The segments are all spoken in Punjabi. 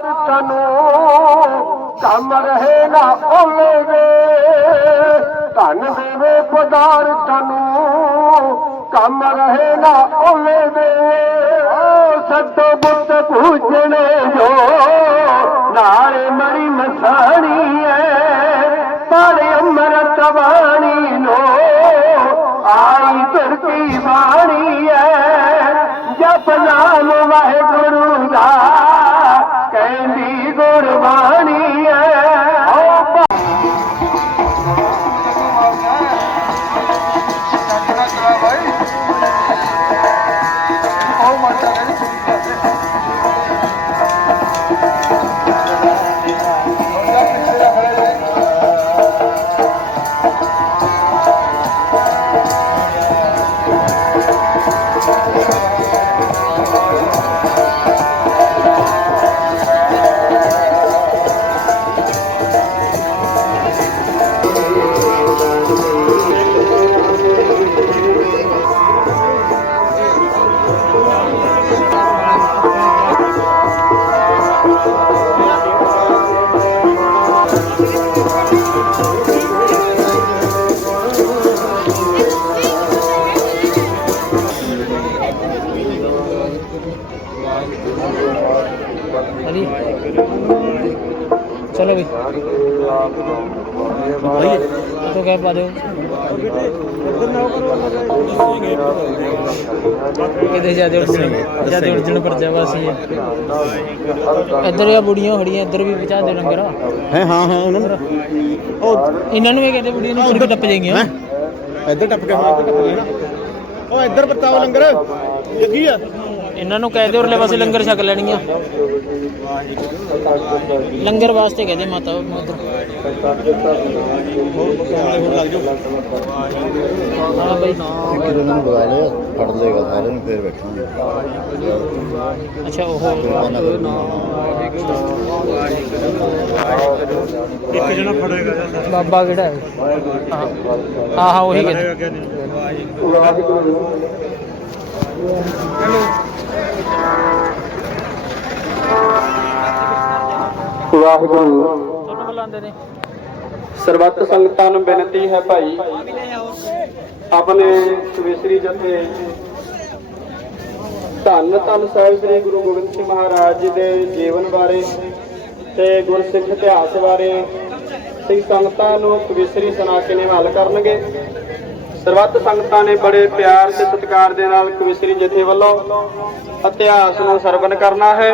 ਤਨੂੰ ਕੰਮ ਰਹੇ ਨਾ ਓਲੇ ਵੇ ਧਨ ਦੇਵੇ ਪਦਾਰਥ ਨੂੰ ਕੰਮ ਰਹੇ ਨਾ ਓਲੇ ਵੇ ਓ ਸੱਤੋ ਬੁੱਤ ਪੂਜਣੇ ਚਲੋ ਵੀ। ਭਾਈ ਤੋ ਕਹਿ ਪਾ ਦਿਓ। ਕਿਤੇ ਜਿਆਦੇ ਉੜਜਣ ਜਿਆਦੇ ਉੜਜਣ ਪਰ ਜਵਾਸੀ ਹੈ ਇੱਧਰ ਆ ਬੁੜੀਆਂ ਖੜੀਆਂ ਇੱਧਰ ਵੀ ਪਹੁੰਚਾ ਦੇ ਲੰਗਰ ਹੈ ਹਾਂ ਹਾਂ ਉਹਨਾਂ ਨੂੰ। ਉਹ ਇਹਨਾਂ ਨੂੰ ਇਹ ਕਹਿੰਦੇ ਬੁੜੀਆਂ ਨੂੰ ਫਿਰ ਟੱਪ ਜਾਈਆਂ ਇੱਧਰ ਟੱਪ ਕੇ ਹਾਂ ਟੱਪ ਗਏ ਉਹ ਇੱਧਰ ਬਤਾਓ ਲੰਗਰ। ਲੱਗੀ ਆ। ਇਹਨਾਂ ਨੂੰ ਕਹਿ ਦੇ ਉਰਲੇ ਪਾਸੇ ਲੰਗਰ ਛਕ ਲੈਣੀਆਂ ਲੰਗਰ ਵਾਸਤੇ ਕਹਦੇ ਮਾਤਾ ਉਧਰ ਹੋਰ ਲੱਗ ਜਾਓ ਹਾਂ ਬਈ। ਕਿ ਉਹਨਾਂ ਨੂੰ ਬੁਲਾ ਲਿਆ ਫੜ ਲਏਗਾ ਸਾਰਿਆਂ ਨੂੰ ਫੇਰ ਬੈਠਾਂਗੇ ਅੱਛਾ ਉਹ ਇੱਕ ਜਣਾ ਫੜੇਗਾ ਬਾਬਾ ਕਿਹੜਾ ਹੈ? ਹਾਂ ਹਾਂ ਹਾਂ ਉਹੀ ਕਹਿੰਦੇ। ਵਾਹਿਗੁਰੂ। ਸਰਬੱਤ ਸੰਗਤਾਂ ਨੂੰ ਬੇਨਤੀ ਹੈ ਭਾਈ ਆਪਣੇ ਸਵੇਸਰੀ ਜਥੇ ਧੰਨ ਧੰਨ ਸਾਹਿਬ ਸ੍ਰੀ ਗੁਰੂ ਗੋਬਿੰਦ ਸਿੰਘ ਮਹਾਰਾਜ ਜੀ ਦੇ ਜੀਵਨ ਬਾਰੇ ਤੇ ਗੁਰਸਿੱਖ ਇਤਿਹਾਸ ਬਾਰੇ ਸਿੰਘ ਸੰਗਤਾਂ ਨੂੰ ਕਵਿਸਰੀ ਸੁਣਾ ਕੇ ਨਿਹਾਲ ਕਰਨਗੇ। ਸਰਬੱਤ ਸੰਗਤਾਂ ਨੇ ਬੜੇ ਪਿਆਰ ਤੇ ਸਤਿਕਾਰ ਦੇ ਨਾਲ ਕਵਿਸਰੀ ਜਥੇ ਵੱਲੋਂ ਇਤਿਹਾਸ ਨੂੰ ਸਰਵਨ ਕਰਨਾ ਹੈ।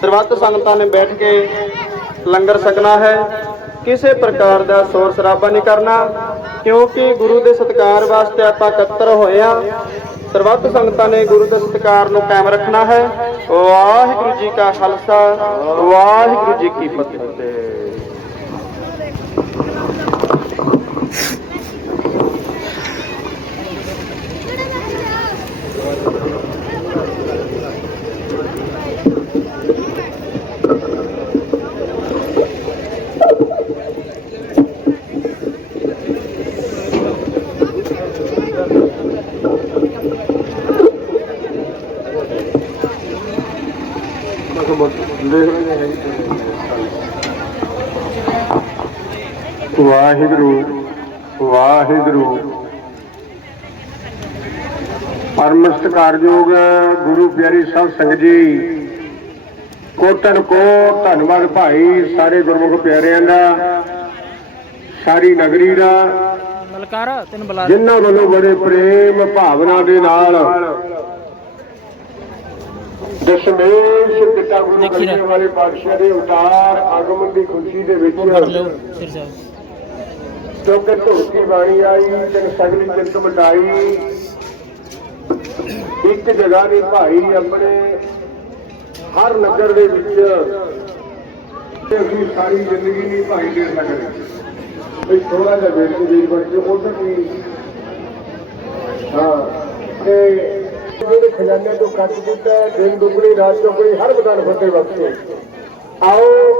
ਸਰਬੱਤ ਸੰਗਤਾਂ ਨੇ ਬੈਠ ਕੇ ਲੰਗਰ ਛਕਣਾ ਹੈ। ਕਿਸੇ ਪ੍ਰਕਾਰ ਦਾ ਸ਼ੋਰ ਸ਼ਰਾਬਾ ਨਹੀਂ ਕਰਨਾ, ਕਿਉਂਕਿ ਗੁਰੂ ਦੇ ਸਤਿਕਾਰ ਵਾਸਤੇ ਆਪਾਂ ਇਕੱਤਰ ਹੋਏ ਆ ਸਰਬੱਤ ਸੰਗਤਾਂ ਨੇ ਗੁਰੂ ਦੇ ਸਤਿਕਾਰ ਨੂੰ ਕਾਇਮ ਰੱਖਣਾ ਹੈ। ਵਾਹਿਗੁਰੂ ਜੀ ਕਾ ਖਾਲਸਾ, ਵਾਹਿਗੁਰੂ ਜੀ ਕੀ ਫਤਿਹ। ਵਾਹਿਗੁਰੂ ਵਾਹਿਗੁਰੂ। ਪਰਮ ਸਤਿਕਾਰਯੋਗ ਗੁਰੂ ਪਿਆਰੀ ਸਾਹਿਬ ਸੰਗਤ ਜੀ ਕੋਟਨ ਕੋ ਧੰਨਵਾਦ ਭਾਈ ਸਾਰੇ ਗੁਰਮੁਖ ਪਿਆਰਿਆਂ ਦਾ ਸਾਰੀ ਨਗਰੀ ਦਾ ਮਲਕਾਰ ਤੈਨੂੰ ਬੁਲਾ ਜਿਨ੍ਹਾਂ ਵੱਲੋਂ ਬੜੇ ਪ੍ਰੇਮ ਭਾਵਨਾ ਦੇ ਨਾਲ ਦਸ਼ਮੇਸ਼ ਪਿਤਾ ਗੁਰੂ। ਗੰਗੇ ਵਾਲੇ ਪਾਤਸ਼ਾਹ ਦੇ ਉਤਾਰ ਆਗਮਨ ਦੀ ਖੁਸ਼ੀ ਦੇ ਵਿੱਚ ਕਿਉਂਕਿ ਧੁਰਤੀ ਬਾਣੀ ਆਈ ਤੇ ਸਗਲੀ ਚਿੰਤ ਮਟਾਈ ਇੱਕ ਜਗ੍ਹਾ ਦੇ ਭਾਈ ਆਪਣੇ ਹਰ ਨਗਰ ਦੇ ਵਿੱਚ ਤੇ ਅਸੀਂ ਸਾਰੀ ਜ਼ਿੰਦਗੀ ਨਹੀਂ ਭਾਈ ਦੇ ਸਕਦੇ। ਵੀ ਥੋੜਾ ਜਿਹਾ ਵੇਖ ਜੀ ਬਣ ਕੇ ਉਧਰ ਵੀ ਹਾਂ ਤੇ ਜਿਹੜੇ ਖਜ਼ਾਨੇ ਤੋਂ ਕੱਟ ਦਿੱਤਾ ਦਿਨ ਦੁਗਣੀ ਰਾਤ ਚੌਗਣੀ ਹਰ ਬਦਾਨ ਫਤਿਹ ਬਖਸ਼ੇ। ਆਓ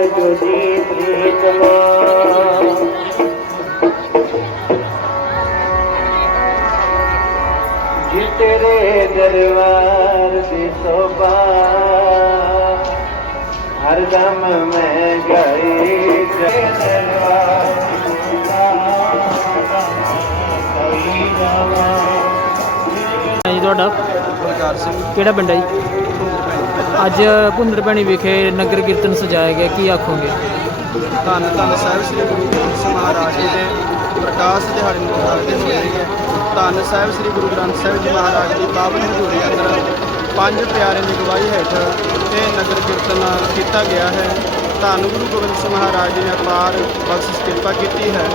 ਜੀ ਤੇਰੇ ਦਰਬਾਰ ਦੀ ਸੋਭਾ ਹਰ ਦਮ ਮੈਂ ਗਾਈ ਜੈ ਦਰਬਾਰ ਦੀ ਸੋਭਾ ਕਈ ਜਾਵਾਂ। ਜੀ ਤੁਹਾਡਾ? ਬਲਕਾਰ ਸਿੰਘ। ਕਿਹੜਾ ਪਿੰਡ ਹੈ ਜੀ? ਅੱਜ ਭੁੰਦਰ ਭੈਣੀ ਵਿਖੇ ਨਗਰ ਕੀਰਤਨ ਸਜਾਇਆ ਗਿਆ, ਕੀ ਆਖੋਗੇ? ਧੰਨ ਧੰਨ ਸਾਹਿਬ ਸ੍ਰੀ ਗੁਰੂ ਗ੍ਰੰਥ ਸਾਹਿਬ ਮਹਾਰਾਜ ਜੀ ਦੇ ਪ੍ਰਕਾਸ਼ ਦਿਹਾੜੇ ਨੂੰ ਮਨਾਉਂਦੇ ਹੋਏ ਧੰਨ ਸਾਹਿਬ ਸ੍ਰੀ ਗੁਰੂ ਗ੍ਰੰਥ ਸਾਹਿਬ ਜੀ ਮਹਾਰਾਜ ਦੀ ਪਾਵਨ ਹਜ਼ੂਰੀ ਅੰਦਰ ਪੰਜ ਪਿਆਰਿਆਂ ਦੀ ਗਵਾਹੀ ਹੇਠ ਇਹ ਨਗਰ ਕੀਰਤਨ ਕੀਤਾ ਗਿਆ ਹੈ। ਧੰਨ ਗੁਰੂ ਗੋਬਿੰਦ ਸਿੰਘ ਮਹਾਰਾਜ ਜੀ ਨੇ ਅਪਾਰ ਬਖਸ਼ਿਸ਼ ਕਿਰਪਾ ਕੀਤੀ ਹੈ।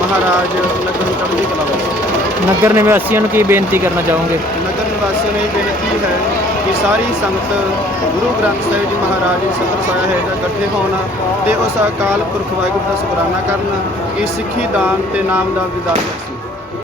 ਮਹਾਰਾਜ ਨਗਰ ਚੜ੍ਹਦੀ ਕਲਾ ਵਿੱਚ ਨਗਰ ਨਿਵਾਸੀਆਂ ਨੂੰ ਕੀ ਬੇਨਤੀ ਕਰਨਾ ਚਾਹੋਗੇ? ਨਗਰ ਨਿਵਾਸੀਆਂ ਨੂੰ ਇਹ ਬੇਨਤੀ ਹੈ ਕਿ ਸਾਰੀ ਸੰਗਤ ਗੁਰੂ ਗ੍ਰੰਥ ਸਾਹਿਬ ਜੀ ਮਹਾਰਾਜ ਜੀ ਸਤਰ ਸਾਇਆ ਹੈ ਇਕੱਠੇ ਹੋਣ ਤੇ ਉਸ ਅਕਾਲ ਪੁਰਖ ਵਾਹਿਗੁਰੂ ਦਾ ਸ਼ੁਕਰਾਨਾ ਕਰਨ, ਕਿ ਸਿੱਖੀ ਦਾਨ ਤੇ ਨਾਮ ਦਾ ਵਿਦਾਨ ਬਖਸ਼ਣ